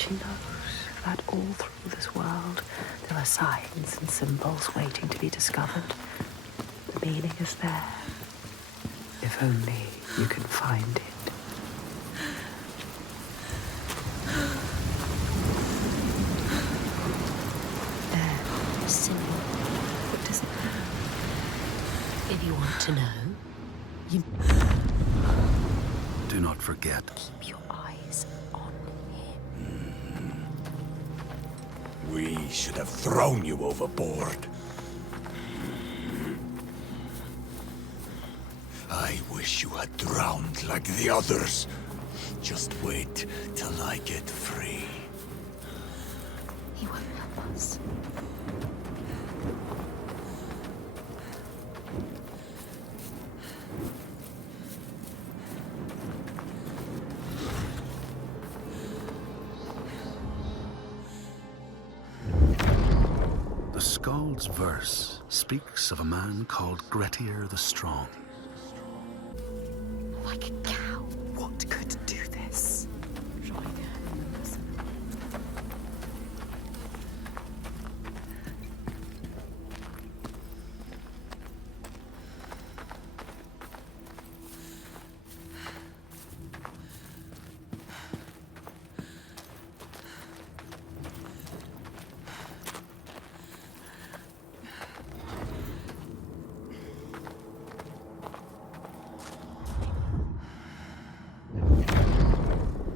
She knows that all through this world there are signs and symbols waiting to be discovered. The meaning is there. If only you can find it. There, Senua. What does it mean? If you want to know, you Do not forget. keep your eyes on him. We should have thrown you overboard. I wish you had drowned like the others. Just wait till I get free. He won't help us. The Skald's verse speaks of a man called Grettir the Strong. Like a cow. What could do this?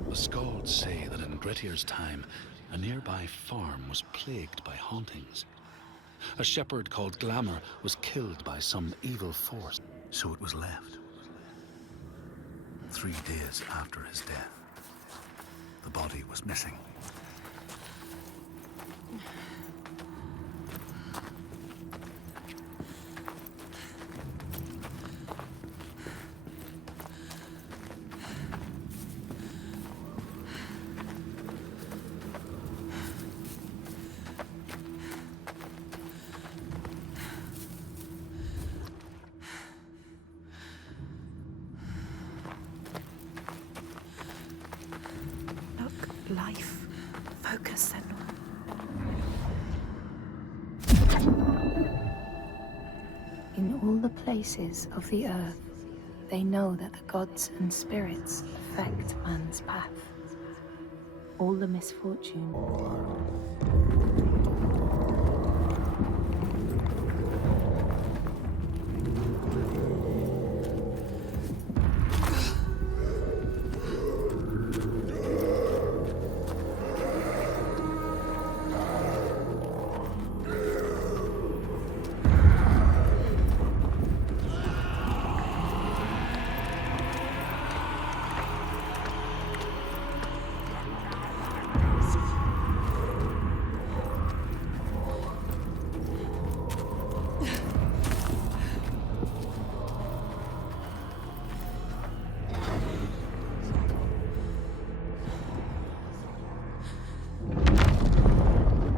The Skalds say that in Grettir's time, a nearby farm was plagued by hauntings. A shepherd called Glamour was killed by some evil force, so it was left. 3 days after his death, the body was missing. Look, life. Focus, Senua. In all the places of the earth, they know that the gods and spirits affect man's path. All the misfortune.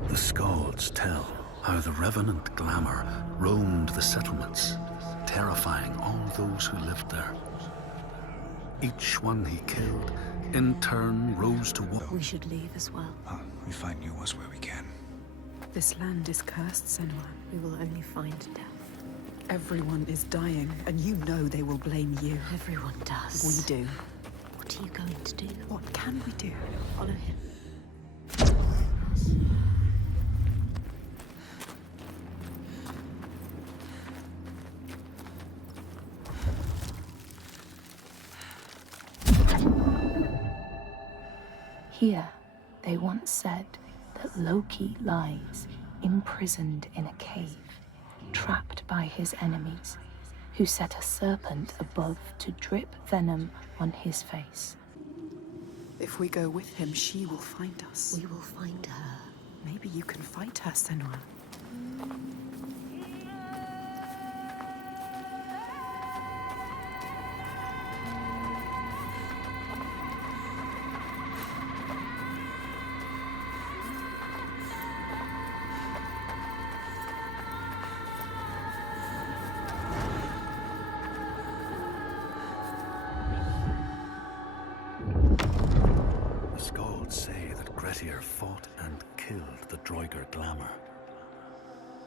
The Skalds tell how the revenant Glamour roamed the settlements, terrifying all those who lived there. Each one he killed, in turn, rose to war. We should leave as well. We find new ones where we can. This land is cursed, Senua. We will only find death. Everyone is dying, and you know they will blame you. Everyone does. We do. What are you going to do? What can we do? Follow him. Here, they once said that Loki lies imprisoned in a cave, trapped by his enemies, who set a serpent above to drip venom on his face. If we go with him, she will find us. We will find her. Maybe you can fight her, Senua. Grettir fought and killed the Droigar Glamour.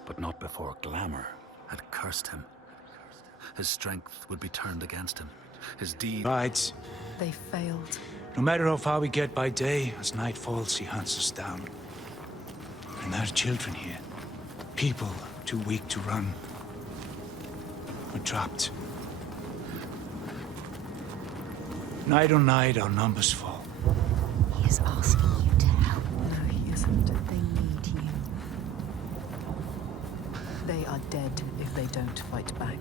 But not before Glamour had cursed him. His strength would be turned against him. His deed... Right. They failed. No matter how far we get by day, as night falls, he hunts us down. And there are children here. People too weak to run. We're trapped. Night on night, our numbers fall. He is asking you to help. No, he isn't. They need you. They are dead if they don't fight back.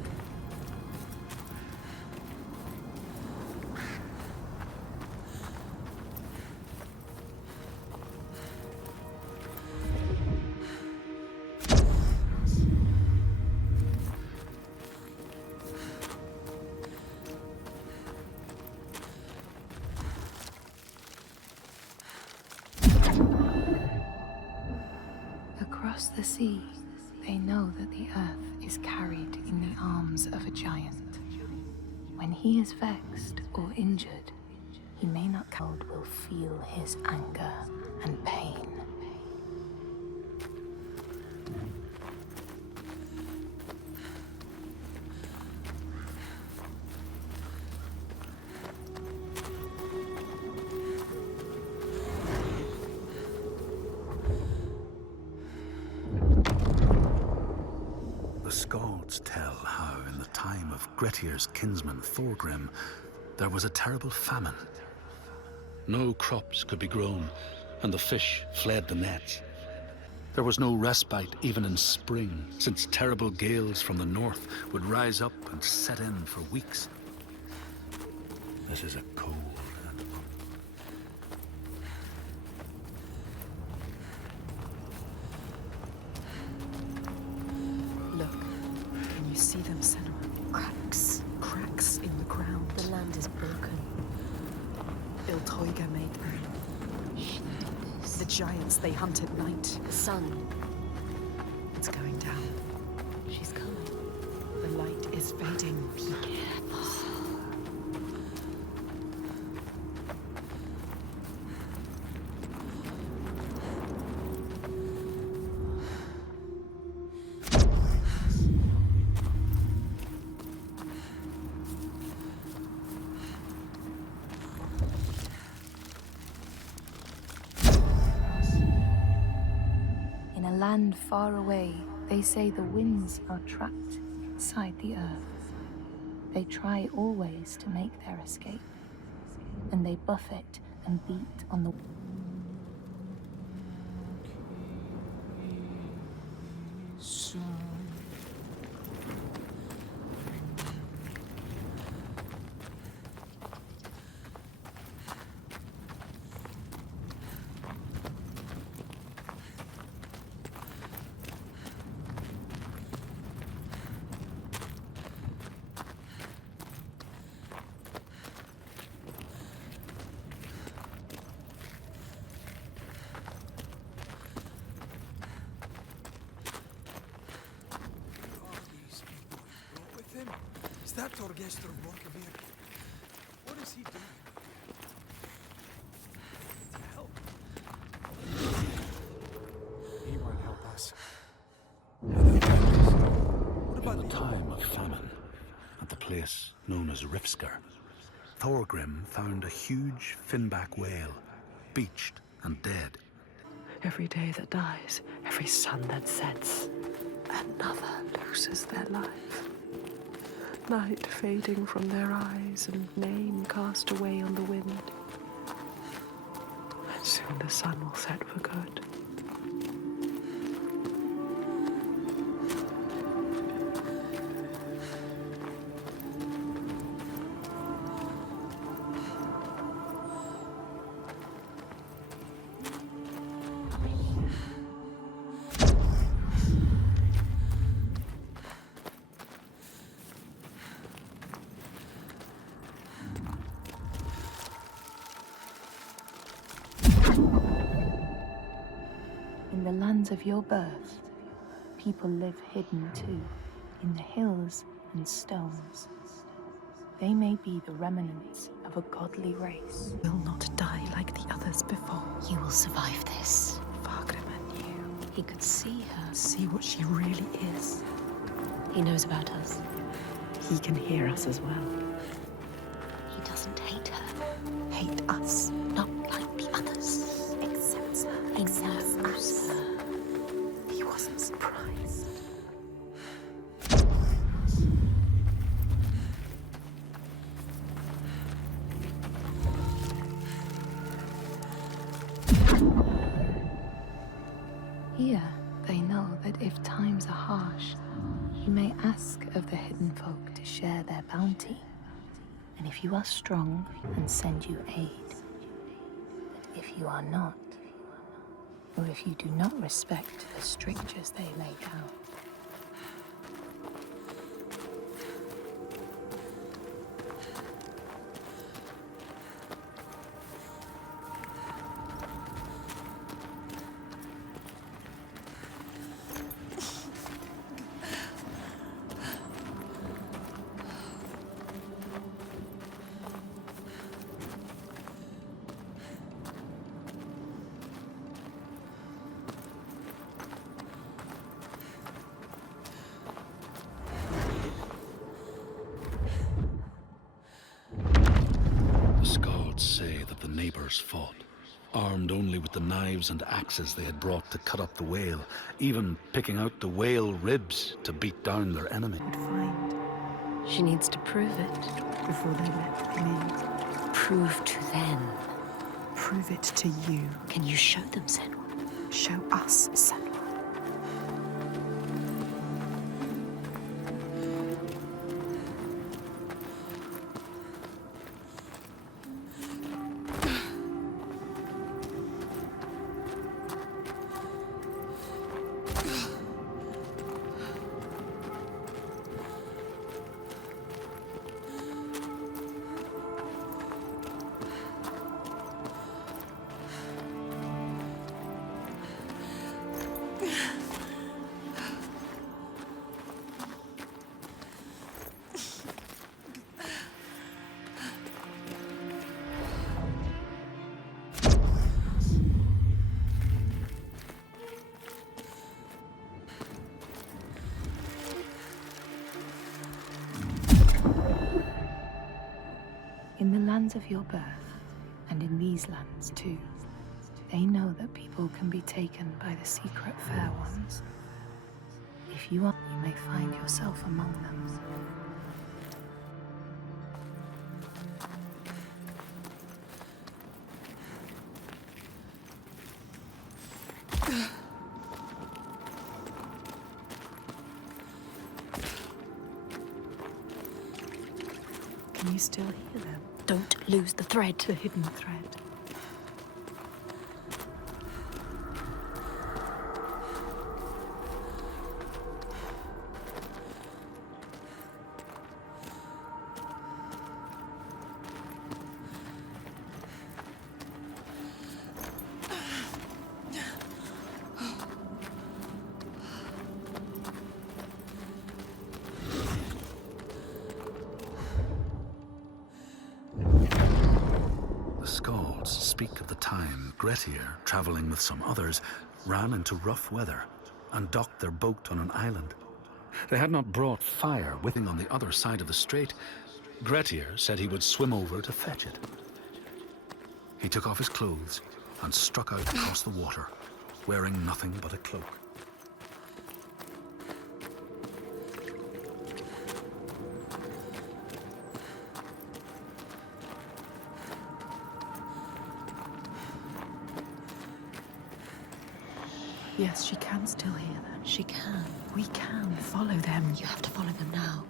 Across the sea, they know that the earth is carried in the arms of a giant. When he is vexed or injured, he may not cold will feel his anger and pain. The Skalds tell how, in the time of Grettir's kinsman Thorgrim, there was a terrible famine. No crops could be grown, and the fish fled the nets. There was no respite even in spring, since terrible gales from the north would rise up and set in for weeks. This is a cold and... Look, can you see them, Senua? Cracks in the ground. The land is broken. Iltoiga made them. She did this. The giants they hunt at night. The sun. It's going down. She's coming. The light is fading. Be careful. In a land far away, they say the winds are trapped inside the earth. They try always to make their escape, and they buffet and beat on the... Is that Torgestor Borkavir? What is he doing? To help. He won't help us. What about In the time of famine, at the place known as Rifskar, Thorgrim found a huge finback whale, beached and dead. Every day that dies, every sun that sets, another loses their life. Night fading from their eyes and name cast away on the wind. And soon the sun will set for good. In the lands of your birth, people live hidden too, in the hills and stones. They may be the remnants of a godly race. Will not die like the others before. You will survive this. Wagnerman knew. He could see her. See what she really is. He knows about us. He can hear us as well. He doesn't hate her. Hate us. Not like the others. Accepts her. He knows her. He wasn't surprised. Here, they know that if times are harsh, you may ask of the hidden folk to share their bounty. And if you are strong, and send you aid. But if you are not, or if you do not respect the strictures they lay down, Say that the neighbors fought, armed only with the knives and axes they had brought to cut up the whale, even picking out the whale ribs to beat down their enemy. Would find She needs to prove it. before they let him in. Prove to them. Prove it to you. Can you show them, Senua? Show us, Senua. in the lands of your birth, and in these lands too, they know that people can be taken by the secret fair ones. If you are, you may find yourself among them. Can you still hear them? Don't lose the thread. The hidden thread. Speak of the time Grettir, traveling with some others, ran into rough weather and docked their boat on an island. They had not brought fire with them on the other side of the strait. Grettir said he would swim over to fetch it. He took off his clothes and struck out across the water, wearing nothing but a cloak. Yes, she can still hear them. She can. We can follow them. You have to follow them now.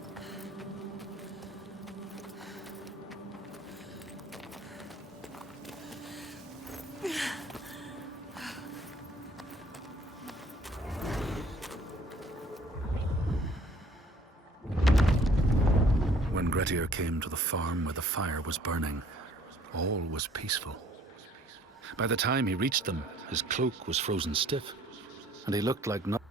When Grettir came to the farm where the fire was burning, all was peaceful. By the time he reached them, his cloak was frozen stiff, and he looked like nothing.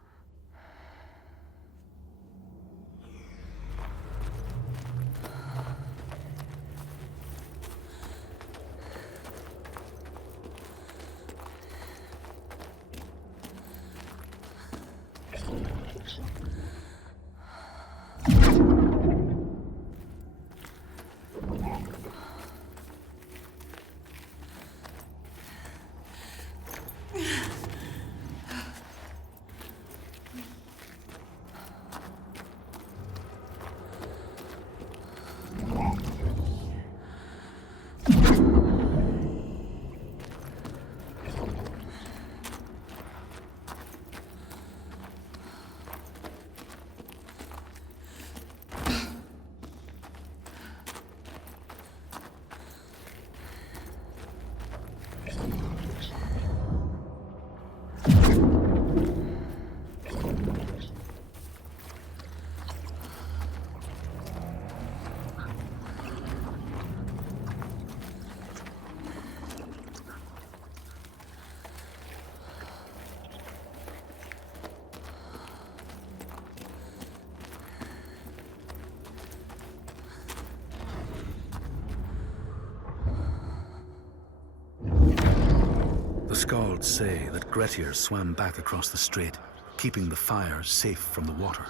Skalds say that Grettir swam back across the strait, keeping the fire safe from the water.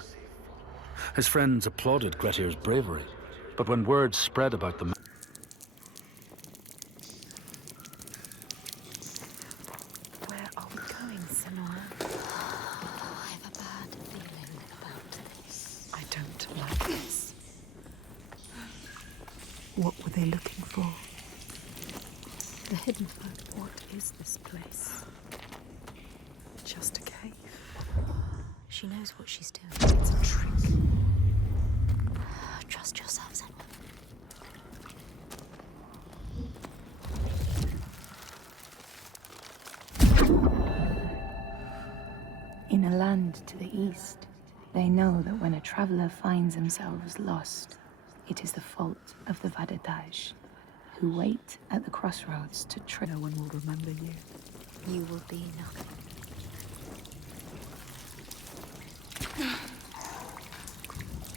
His friends applauded Grettir's bravery, but when word spread about the Where are we going, Senua? I have a bad feeling about this. I don't like this. What were they looking for? The hidden folk. What is this place? Just a cave. She knows what she's doing. It's a trick. Trust yourself, Senua. In a land to the east, they know that when a traveler finds themselves lost, it is the fault of the Vadadaj, who wait at the crossroads to trip. No one will remember you. You will be nothing.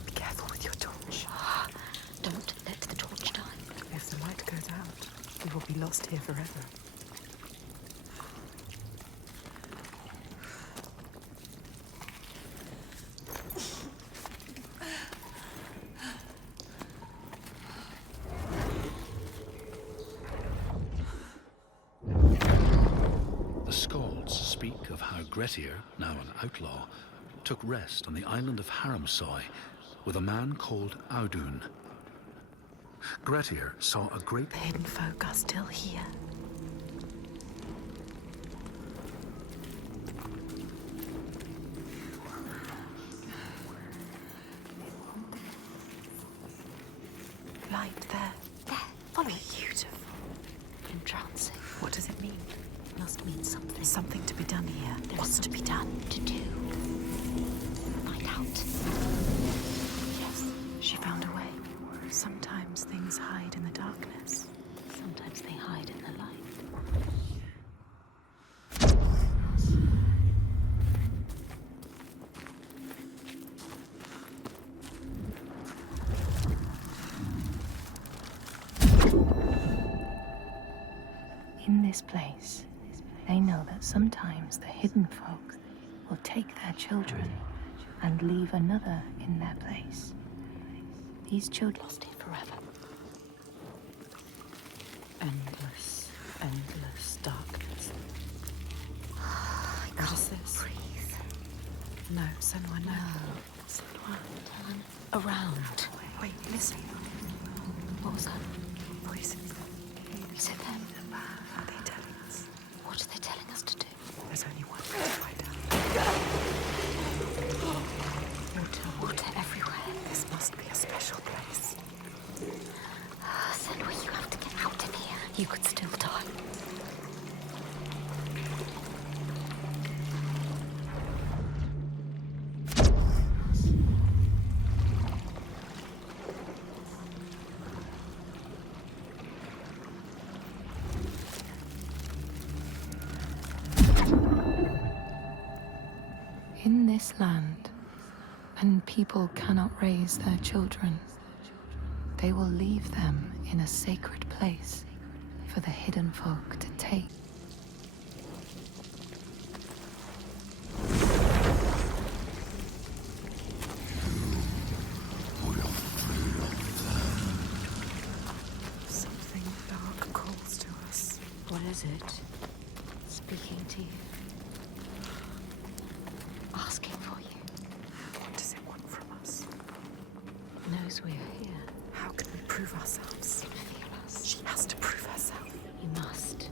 Be careful with your torch. Don't let the torch die. If the light goes out, we will be lost here forever. The Skalds speak of how Grettir, now an outlaw, took rest on the island of Haramsoy with a man called Audun. Grettir saw a great The hidden folk are still here. Light there. There, follow it. Beautiful. Entrancing. What does it mean? Must mean something. Something to be done here. There's What's to be done? to do. Find out. Yes, she found a way. Sometimes things hide in the darkness. Sometimes they hide in the light. In this place, they know that sometimes the hidden folk will take their children and leave another in their place. These children Lost here forever. Endless, endless darkness. I What can't is this? breathe. No, Senua, no. Senua, turn around. Wait, listen. What was that? Voices. Is it them? Are they telling us? What are they telling us to do? There's only one way to find out. Water everywhere. This must be a special place. Senua, you have to get out of here. You could still die. in this land, and people cannot raise their children, they will leave them in a sacred place for the hidden folk to take. Something dark calls to us. What is it? Speaking to you. Asking for you. What does it want from us? Knows we're here. How can we prove ourselves? Feel us. She has to prove herself. You must.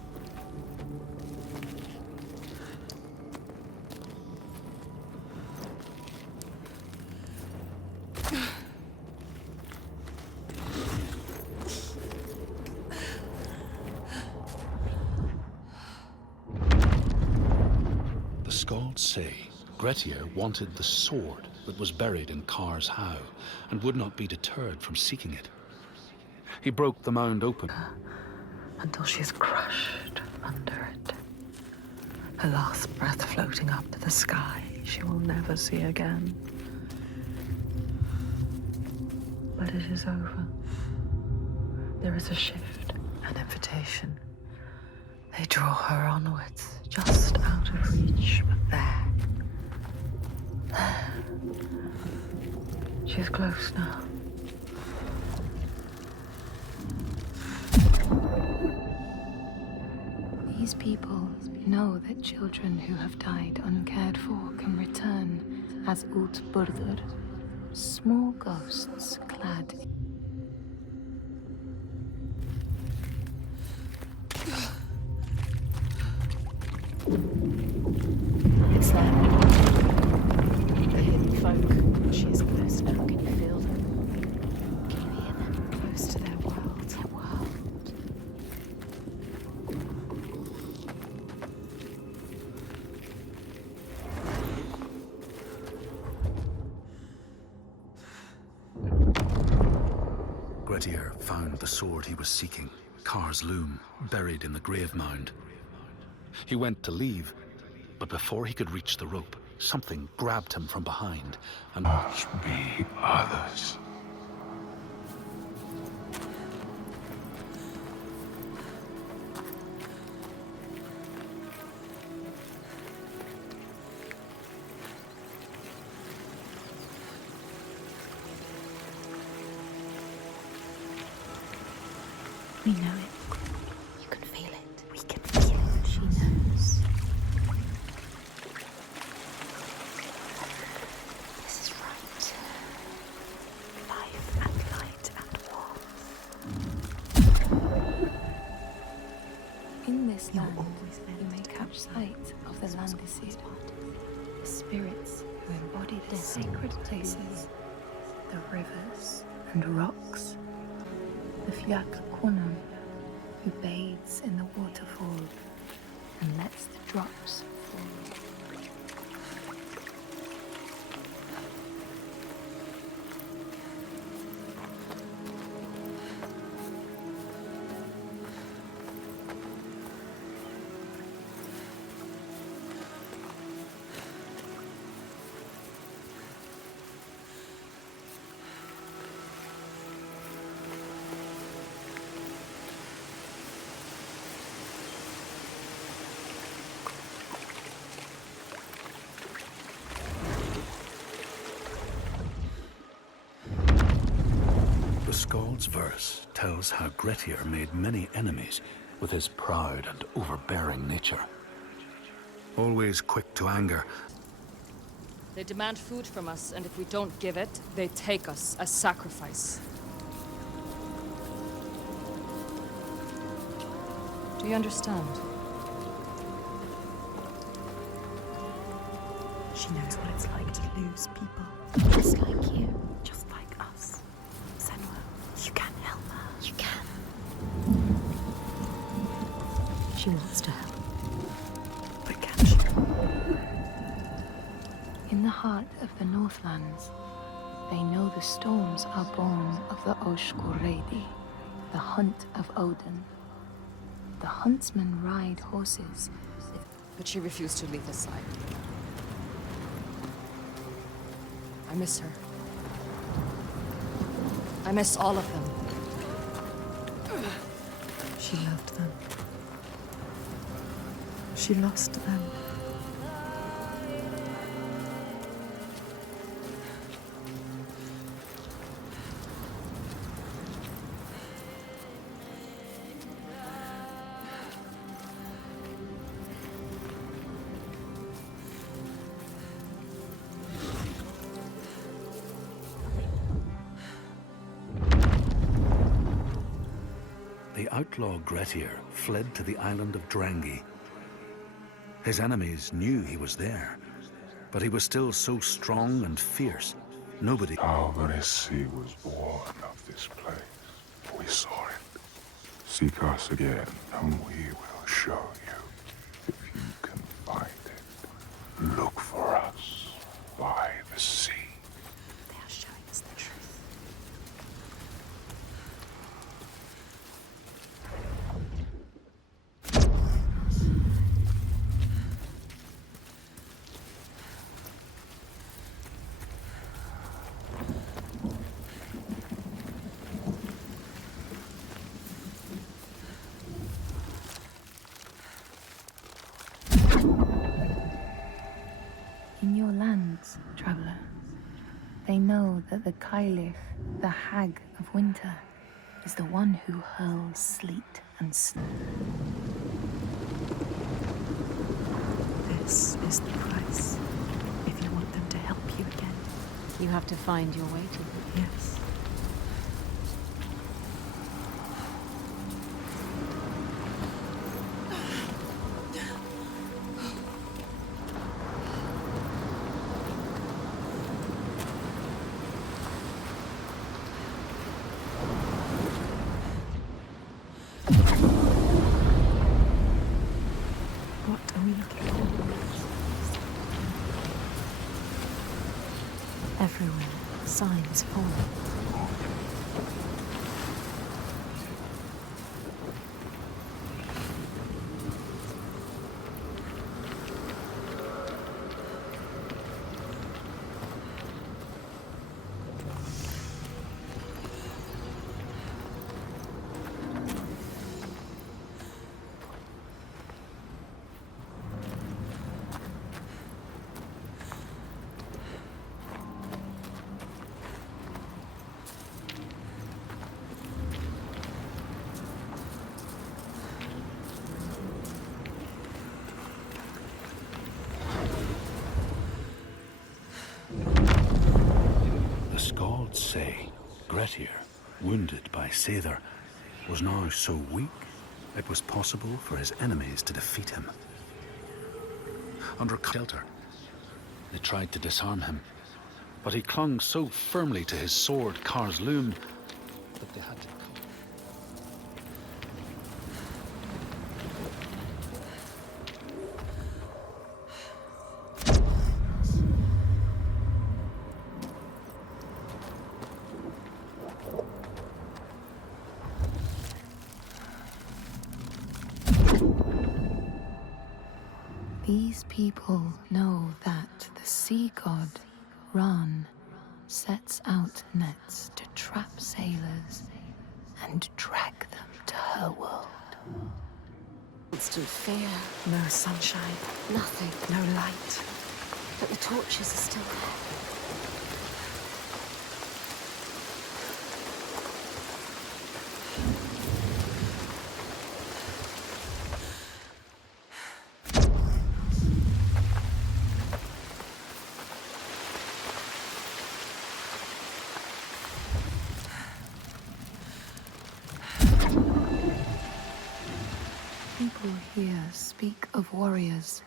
The Skalds say Grettir wanted the sword that was buried in Kar's How and would not be deterred from seeking it. He broke the mound open. Until she is crushed under it. Her last breath floating up to the sky she will never see again. But it is over. There is a shift, an invitation. They draw her onwards, just out of reach, but there. She's close now. These people know that children who have died uncared for can return as ult burdur, small ghosts clad in it's them. The hidden folk. She is close now. Can you feel them? Can you hear them? Close to their world. Their world. Grettir found the sword he was seeking, Kar's loom, buried in the grave mound. He went to leave, but before he could reach the rope, something grabbed him from behind and Must be others. We know it. You can feel it. We can feel it. She knows. This is right. Life and light and war. In this land, you may catch sight of the Landesir, the spirits who embody the sacred places, the rivers and rocks. The Fiak Kunam, who bathes in the waterfall and lets the drops fall. the Skald's verse tells how Grettir made many enemies with his proud and overbearing nature. Always quick to anger, They demand food from us, and if we don't give it, they take us as sacrifice. Do you understand? She knows what it's like to lose people. Just like you, just like us. Senua, you can help her. You can. She wants to help. But can she? In the heart of the Northlands, they know the storms are born of the Oshkuredi, the hunt of Odin. The huntsmen ride horses. But she refused to leave his side. I miss her. I miss all of them. She loved them. She lost them. the outlaw Grettir fled to the island of Drangi. His enemies knew he was there, but he was still so strong and fierce, nobody... Alvarezzi was born of this place. We saw it. Seek us again, and we will show you. If you can find it, look for us by the sea. They are showing us the truth. In your lands, traveler, they know that the Kailich, the hag of winter, is the one who hurls sleet and snow. This is the price. If you want them to help you again. You have to find your way to them. Yes. What are we looking for? Everywhere, signs falling. The Skalds say Grettir, wounded by Seidr, was now so weak it was possible for his enemies to defeat him. Under shelter, they tried to disarm him, but he clung so firmly to his sword, Kar's loom, that they had to These people know that the sea god, Ran, sets out nets to trap sailors and drag them to her world. Constant fear, No sunshine, nothing. no light. But the torches are still there. People here speak of warriors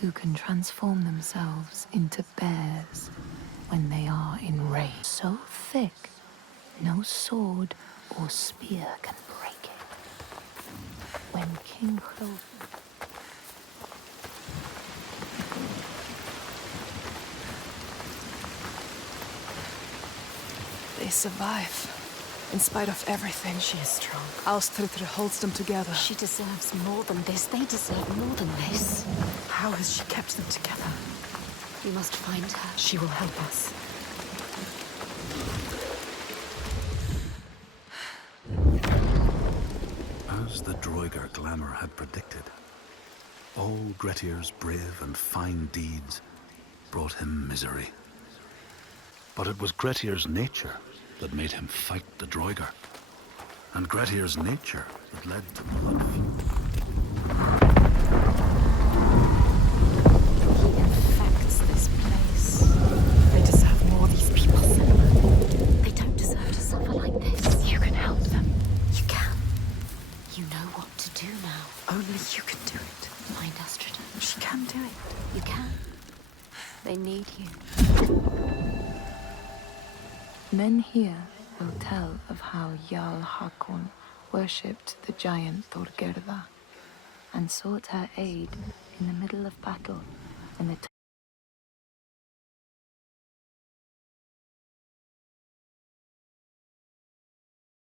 who can transform themselves into bears when they are enraged. So thick, no sword or spear can break it. When King Hellblade They survive. In spite of everything, She is strong. Ástríðr holds them together. She deserves more than this. They deserve more than this. How has she kept them together? We must find her. She will help us. As the Droigar glamour had predicted, all Grettir's brave and fine deeds brought him misery. But it was Grettir's nature that made him fight the Droigar, and Grettir's nature that led to blood feud. He infects this place. They deserve more, these people, Senua. They don't deserve to suffer like this. You can help them. You can. You know what to do now. Only you can do it. Find Ástríðr. She can do it. You can. They need you. Men here will tell of how Jarl Hakon worshipped the giant Thorgerða and sought her aid in the middle of battle when the